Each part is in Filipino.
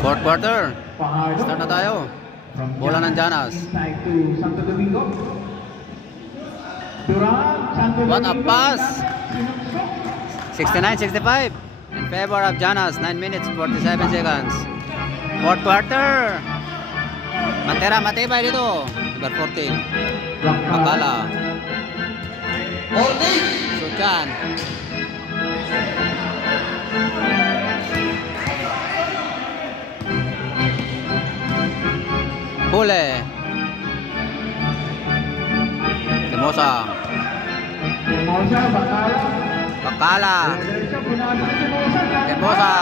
Fourth quarter. Start na tayo. Bola ng Janas. What a pass! 69-65 in favor of Janas. 9 minutes 47 seconds. Fourth quarter. Matibay dito. Number 14. Bakala. Suchan. Huli. Temosa. Bakala. Temosa.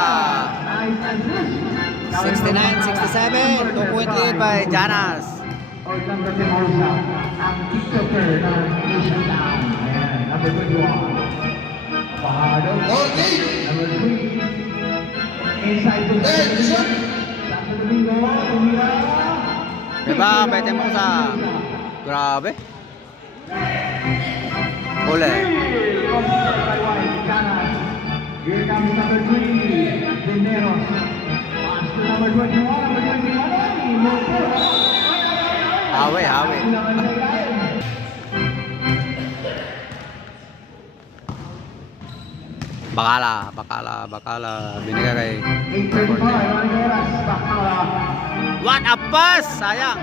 69-67. 2-point lead by Janas. Diba, pwede mo sa grabe. Huli. Here comes number 3, Veneros. Pass to number 21, Hawi. Bakala. Binigay kay What a pass! Sayang.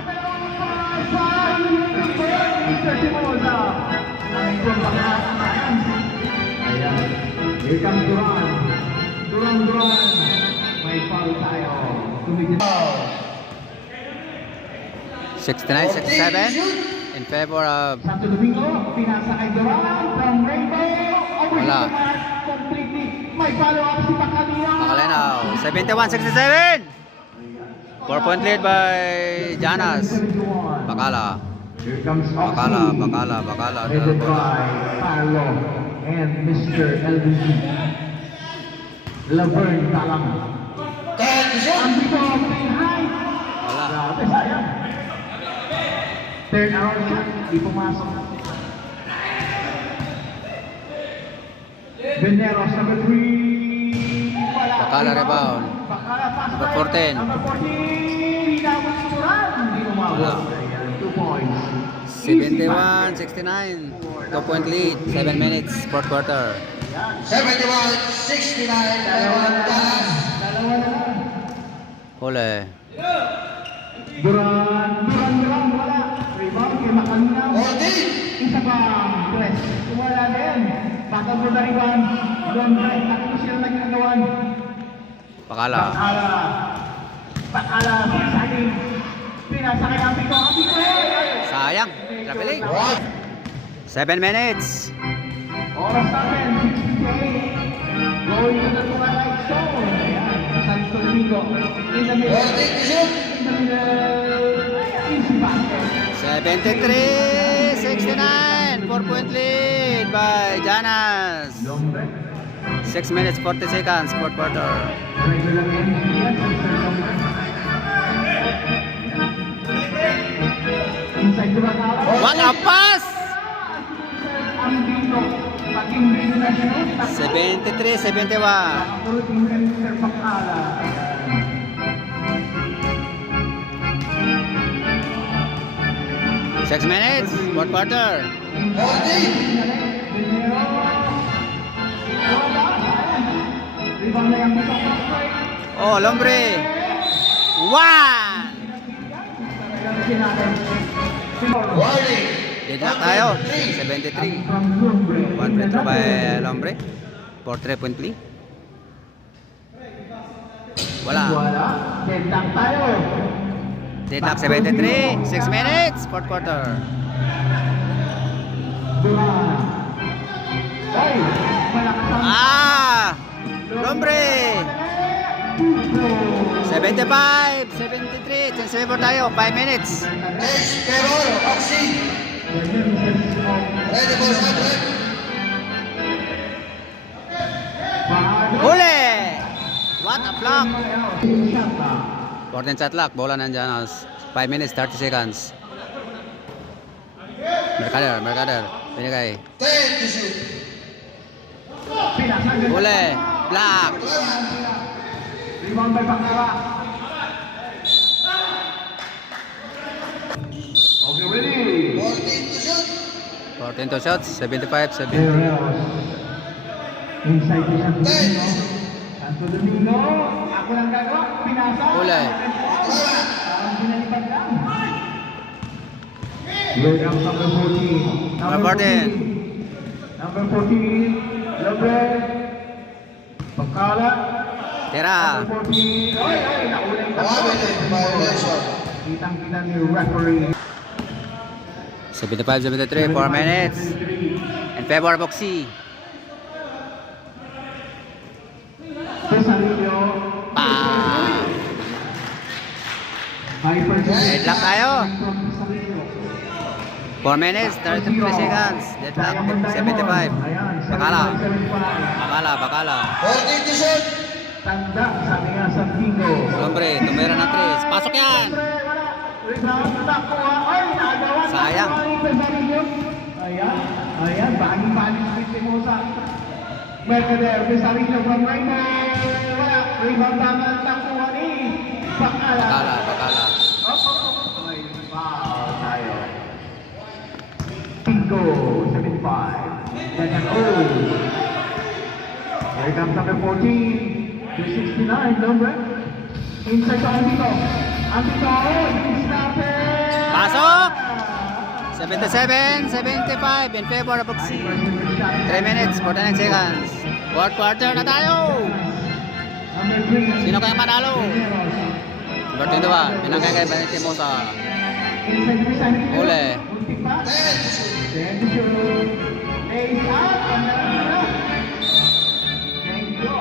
Here comes Duran. May foul tayo. 69-67 in favor of Santo Domingo, pinasa kay Duran from Rainbow. Wala. Completely. May follow-up si Makalinaw. 71-67. 4-point lead by Janas. Bakala. Here comes Bakala. Headed by Carlo and Mr. LBG. Laverne Talang. Andito, behind. Wala. Grabe, sayang. Turn around shot, di pumasok. Veneros, number 3. Bakala rebound. Bakala pass Number by 14. Number 14. Hinabot si Duran. Hindi umabot. Wala. Ayan, 2 points. 71-69. 2-point lead. 7 minutes. Fourth quarter. 71-69. Dalawa na lang. Huli. Duran, wala. Rebound kay Makalinaw. Isa pa, press. Wala din. Bakal mo na rebound. Doon, right. Ako sila nagkagawan. Bakala. Bakala, saging. Pinasa kay Apiko. Sayang. Traveling. 7 minutes. Oras natin, 6:58. Going to the twilight zone. Ayan, Santo Domingo. In the middle. Easy basket. 73-69. 4-point lead by Janas. 6 minutes 40 seconds. Fourth quarter. Regular MVP yan, inside the Bakala. What a pass! Ang dito, paging dito na siya. 73-71. Nakakulot yung Mr. Bakala. 6 minutes. Fourth quarter. Oh, Lombre. 1. Deadlock tayo. 73. 1 free throw by Lombre. For 3-point lead. Wala. Deadlock tayo. Deadlock 73. 6 minutes. Fourth quarter. Ay, malakas ang Lombre. 75. 73. Chance favor tayo. 5 minutes. Huli! What a block! 14 shot clock. Bola ng Janas. 5 minutes 30 seconds. Mercader. Binigay. Huli! Block! Rebound by Bacala. Okay, ready. 14 to shots, 75, 70. Inside to Santo Domingo. Santo Domingo. Ako lang gagawa. Pinasa. Huli. Ang binalipad lang. Here comes number 14. Number 14. Number 14. Lobre. Bacala. Tira. Number 14. Oy, nauna yung tatlo. Kitang-kita ni referee. 75, 73, 4 minutes. In favor of Oxy. Cesarillo. Pa! Deadlock tayo. 4 minutes, 33 seconds. Deadlock, 75. Bakala. Bakala. Tanda, sabi nga sa bingo. Hombre, tumira ng 3. Pasok yan! Sayang. Ayan, bani-bani si Mosa. Mercader, Cesarillo from right there. Wala, rebound tama ang takuha ni Bacala. Bakala. May foul tayo. Bingo, 75. Second O. Here comes number 14. 269, number. Inside to Antito. Antito, stop it! Pasok! 77, 75 in favor of Oxy. 3 minutes, 49 seconds. Fourth quarter na tayo! Number 3. Sino kaya manalo? Number 21, binangay kay Benite Mosa. Inside to Santo. Huli. Muntik pa. Then to shoot. Lays out. Pandarang. Thank you.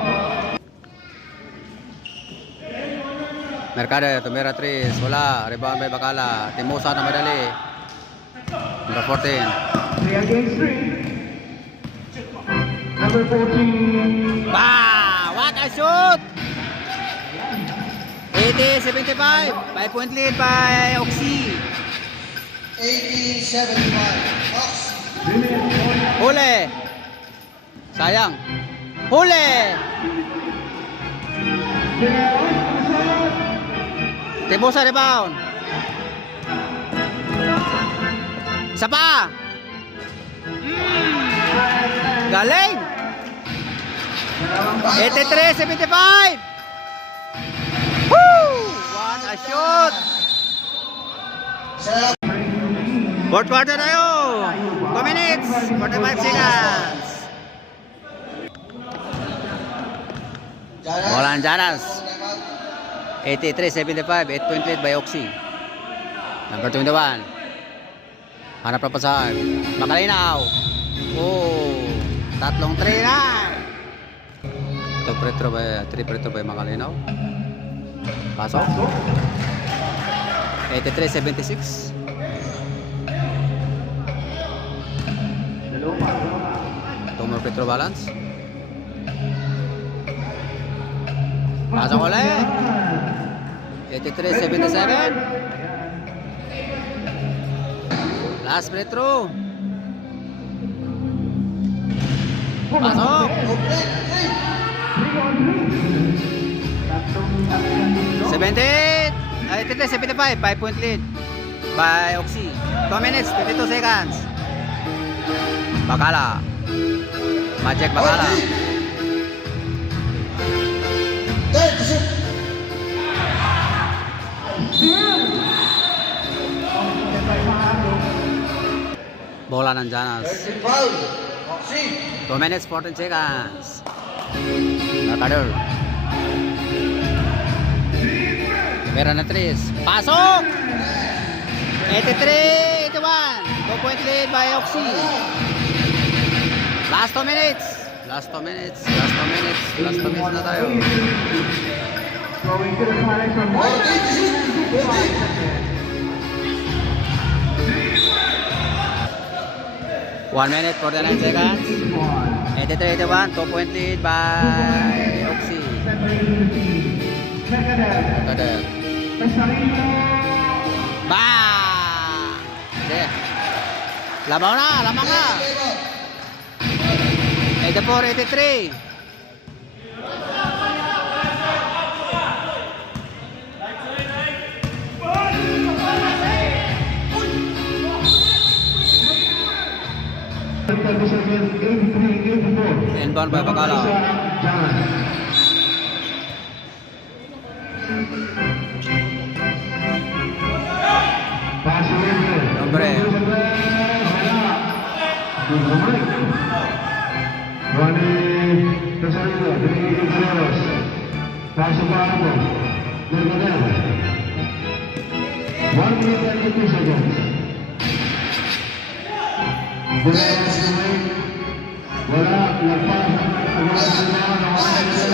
Mercader, tumira 3. Wala. Rebound by Bakala. Timosa na madali. Number 14. 3 against 3. Number 14. Bah! What a shoot! 80-75. 5-point lead by Oxy. 80-75. Ox. Huli! Sayang. Huli! Timosa rebound. Isa pa! Galing! 83-75! Woo! What a shot! Fourth quarter tayo! 2 minutes, 45 seconds. Bola ng Janas. 83-75, 8-point lead by Oxy. Number 21. Hanap na pasahan. Makalinaw. Oh, tatlong 3 na. Ito pretro ba? 3 pretro ba Makalinaw? Pasok. 83-76. Two more pretro balance. Pasok ulit. 83-77. Last free throw. Pasok. 75. 5-point lead by Oxy. 2 minutes, 52 seconds. Bakala. Magic Bakala. Bola ng Janas. 2 minutes, 14 seconds. Mercader. Pera na 3. Pasok! 83-81. 2-point lead by Oxy. Last 2 minutes. Last 2 minutes na tayo. Going to the corner from 1 minute, 49 seconds. 83-81. 2-point lead by Oxy. Mercader. Bang! Hindi. Lamang na. 84-83. Inbound by Bacala. Nombre.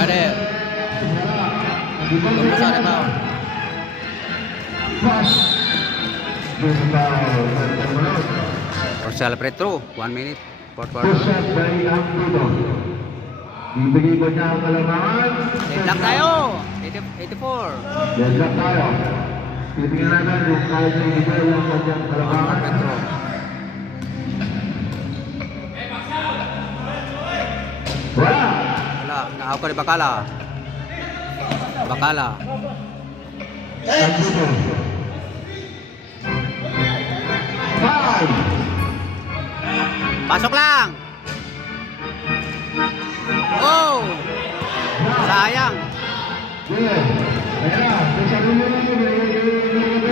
Kader. Tunggu sa rebound. For celebrate through. 1 minute. Fourth quarter. Ibigay ko niya ang kalamangan. Deadlock tayo. 84. Deadlock tayo. Titingnan natin kung kaya niya ibigay ang kanyang kalamangan. Petro. Wala. Wala. Naaw ka ni Bacala. Bacala. Andito. 5. Pasok lang. Oh! Sayang. Yeah. Ayan.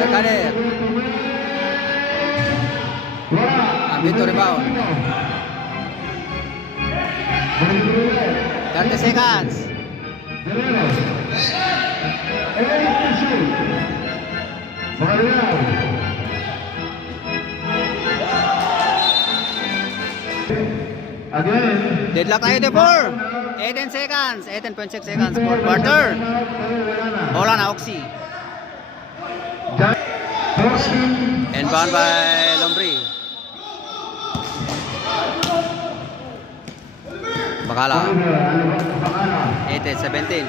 Kader. Wala. Ambito rebound. 30 seconds. Again. Deadlock tayo 84. 18 seconds. 18.6 seconds. Fourth quarter. Wala na Oxy. Inbound by Lombri. Bacala. 18, 17,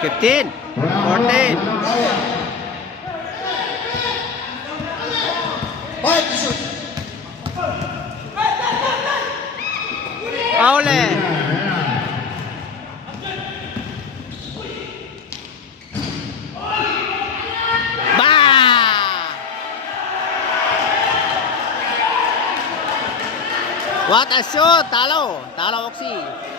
15, 14. Paule. What a shot! Talo! Talo Oxy!